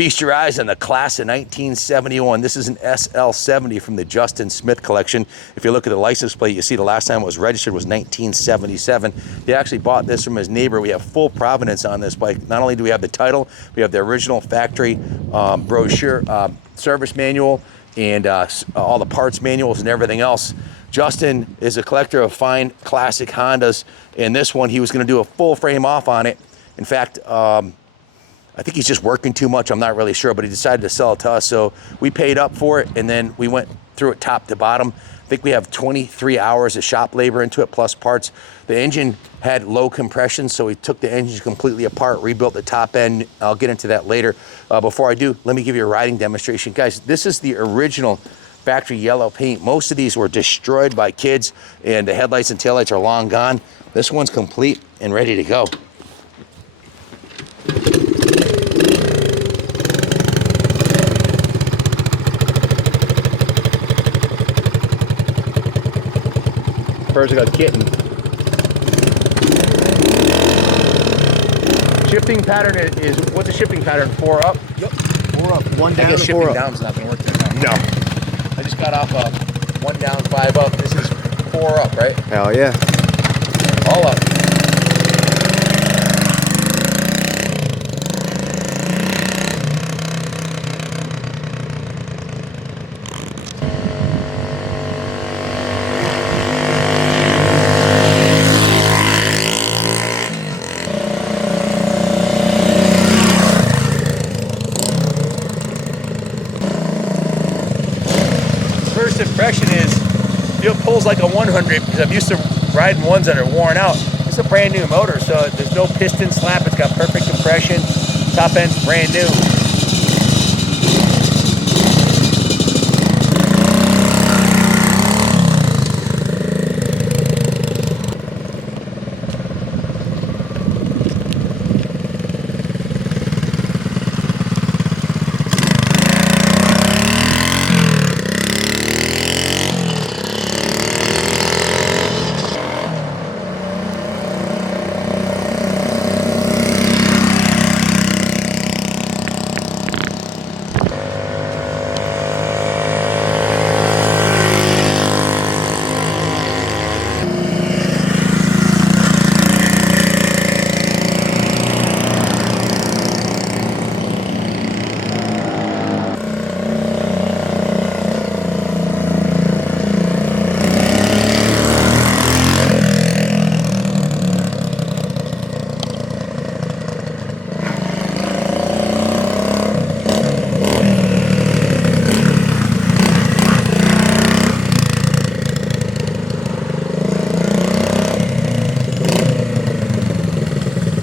feast your eyes on the class of 1971. This is an SL70 from the Justin Smith collection. If you look at the license plate, you see the last time it was registered was 1977. He actually bought this from his neighbor. We have full provenance on this bike. Not only do we have the title, we have the original factory brochure, service manual, and all the parts manuals and everything else. Justin is a collector of fine classic Hondas, and this one he was going to do a full frame off on it. In fact, I think he's just working too much. I'm not really sure, but he decided to sell it to us. So we paid up for it, and then we went through it top to bottom. I think we have 23 hours of shop labor into it, plus parts. The engine had low compression, so we took the engine completely apart, rebuilt the top end. I'll get into that later. Before I do, let me give you a riding demonstration. Guys, this is the original factory yellow paint. Most of these were destroyed by kids, and the headlights and taillights are long gone. This one's complete and ready to go. First I got kitten. Shifting pattern is, what's the shifting pattern? 4 up? Yep, 4 up. 1 down, I guess 4 shifting up. down's not gonna work this time. No. I just got off 1 down, 5 up. This is 4 up, right? Hell yeah. All up. First impression is, it pulls like a 100 because I'm used to riding ones that are worn out. It's a brand new motor, so there's no piston slap. It's got perfect compression. Top end's brand new.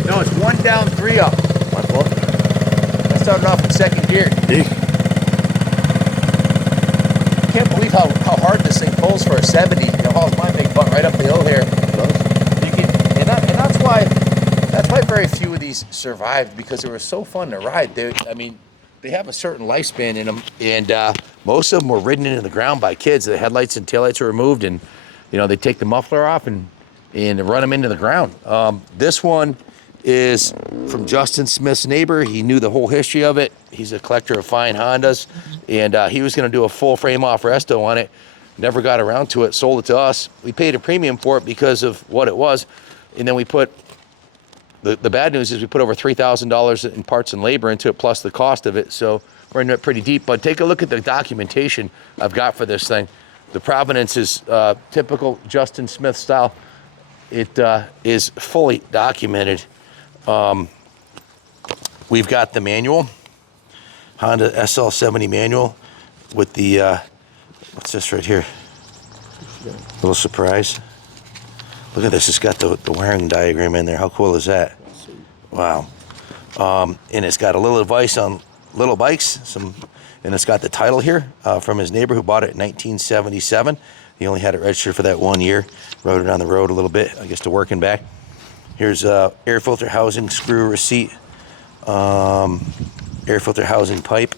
No, it's 1 down, 3 up. My fault. I started off in 2nd gear. I can't believe how hard this thing pulls for a 70. You know, hauls my big butt right up the hill here. You can, and that's why very few of these survived, because they were so fun to ride. I mean, they have a certain lifespan in them, and most of them were ridden into the ground by kids. The headlights and taillights were removed, and you know, they take the muffler off and run them into the ground. This one is from Justin Smith's neighbor. He knew the whole history of it. He's a collector of fine Hondas, and he was going to do a full frame off resto on it. Never got around to it, sold it to us. We paid a premium for it because of what it was, and then we put, the bad news is we put over $3,000 in parts and labor into it, plus the cost of it, so we're into it pretty deep. But take a look at the documentation I've got for this thing. The provenance is typical Justin Smith style. It is fully documented. We've got the manual, Honda SL70 manual with the, what's this right here? Little surprise. Look at this, it's got the wiring diagram in there. How cool is that? Wow. And it's got a little advice on little bikes, and it's got the title here from his neighbor who bought it in 1977. He only had it registered for that 1 year. Rode it on the road a little bit, I guess, to work and back. Here's air filter housing screw receipt, air filter housing pipe.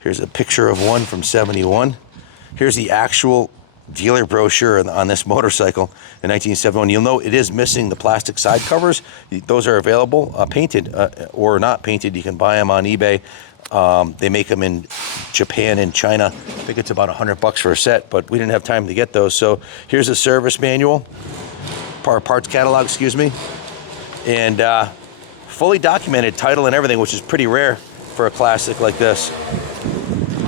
Here's a picture of one from 71. Here's the actual dealer brochure on this motorcycle in 1971. You'll note it is missing the plastic side covers. Those are available, painted or not painted. You can buy them on eBay. They make them in Japan and China. I think it's about $100 for a set, but we didn't have time to get those. So here's a service manual, parts catalog, excuse me, and fully documented title and everything, which is pretty rare for a classic like this.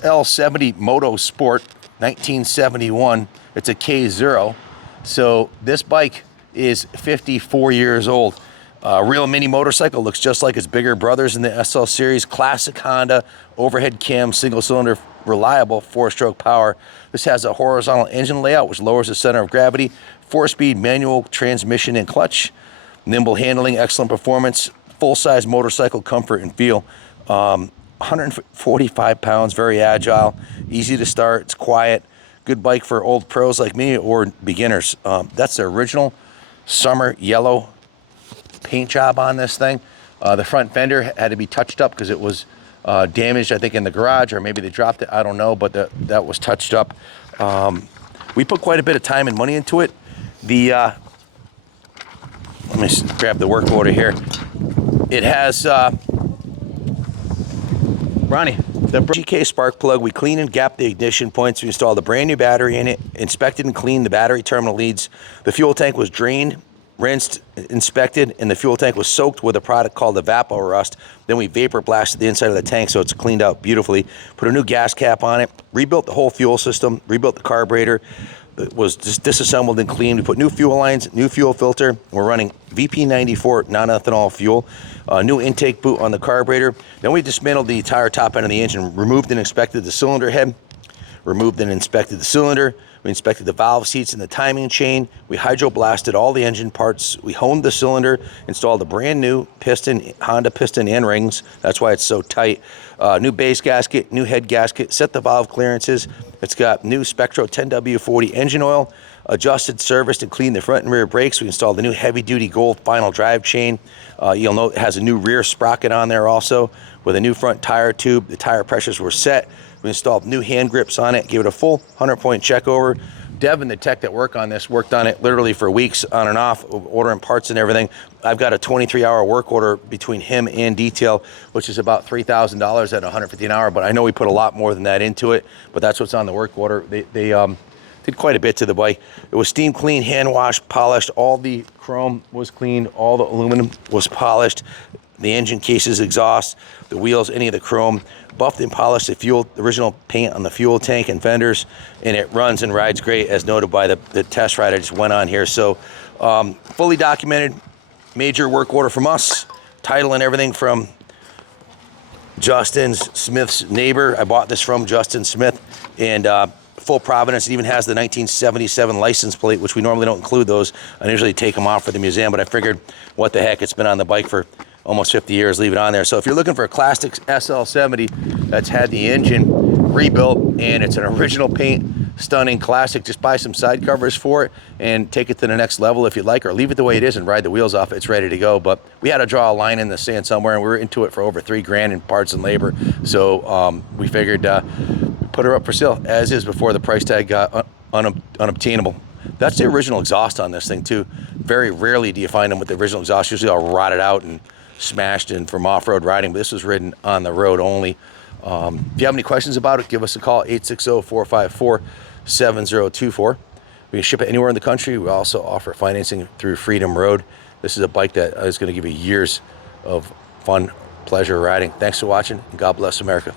SL70 Moto Sport, 1971. It's a K0. So this bike is 54 years old. Real mini motorcycle, looks just like its bigger brothers in the SL series. Classic Honda, overhead cam, single cylinder, reliable 4-stroke power. This has a horizontal engine layout which lowers the center of gravity. 4-speed manual transmission and clutch. Nimble handling, excellent performance. Full-size motorcycle comfort and feel. 145 pounds, very agile, easy to start, it's quiet. Good bike for old pros like me or beginners. That's the original summer yellow paint job on this thing. The front fender had to be touched up because it was damaged, I think, in the garage, or maybe they dropped it, I don't know, but that was touched up. We put quite a bit of time and money into it. Let me grab the work order here. It has Ronnie, the GK spark plug. We cleaned and gapped the ignition points. We installed a brand new battery in it, inspected and cleaned the battery terminal leads. The fuel tank was drained, rinsed, inspected, and the fuel tank was soaked with a product called Evapor Rust. Then we vapor blasted the inside of the tank so it's cleaned out beautifully. Put a new gas cap on it, rebuilt the whole fuel system, rebuilt the carburetor. It was just disassembled and cleaned. We put new fuel lines, new fuel filter. We're running VP94 non-ethanol fuel. New intake boot on the carburetor. Then we dismantled the entire top end of the engine, removed and inspected the cylinder head, removed and inspected the cylinder. We inspected the valve seats and the timing chain. We hydroblasted all the engine parts. We honed the cylinder, installed a brand new piston, Honda piston and rings. That's why it's so tight. New base gasket, new head gasket, set the valve clearances. It's got new Spectro 10W40 engine oil, adjusted, serviced, and cleaned the front and rear brakes. We installed the new heavy-duty gold final drive chain. You'll note it has a new rear sprocket on there also with a new front tire tube. The tire pressures were set. We installed new hand grips on it, gave it a full 100-point check over. Devin, the tech that worked on this, worked on it literally for weeks on and off, ordering parts and everything. I've got a 23-hour work order between him and detail, which is about $3,000 at $150 an hour, but I know we put a lot more than that into it, but that's what's on the work order. They did quite a bit to the bike. It was steam clean, hand washed, polished. All the chrome was cleaned, all the aluminum was polished. The engine cases, exhaust, the wheels, any of the chrome, buffed and polished the fuel, the original paint on the fuel tank and fenders, and it runs and rides great as noted by the test ride I just went on here. So fully documented, major work order from us, title and everything from Justin Smith's neighbor. I bought this from Justin Smith, and full provenance. It even has the 1977 license plate, which we normally don't include those. I usually take them off for the museum, but I figured, what the heck, it's been on the bike for almost 50 years, leave it on there. So if you're looking for a classic SL70 that's had the engine rebuilt and it's an original paint, stunning classic, just buy some side covers for it and take it to the next level if you'd like, or leave it the way it is and ride the wheels off. It's ready to go. But we had to draw a line in the sand somewhere, and we were into it for over $3,000 in parts and labor. So we figured put her up for sale as is before the price tag got unobtainable. That's the original exhaust on this thing too. Very rarely do you find them with the original exhaust. Usually all rotted out and smashed in from off-road riding, but this was ridden on the road only. If you have any questions about it, give us a call, 860-454-7024. We can ship it anywhere in the country. We also offer financing through Freedom Road. This is a bike that is going to give you years of fun, pleasure riding. Thanks for watching, and God bless America.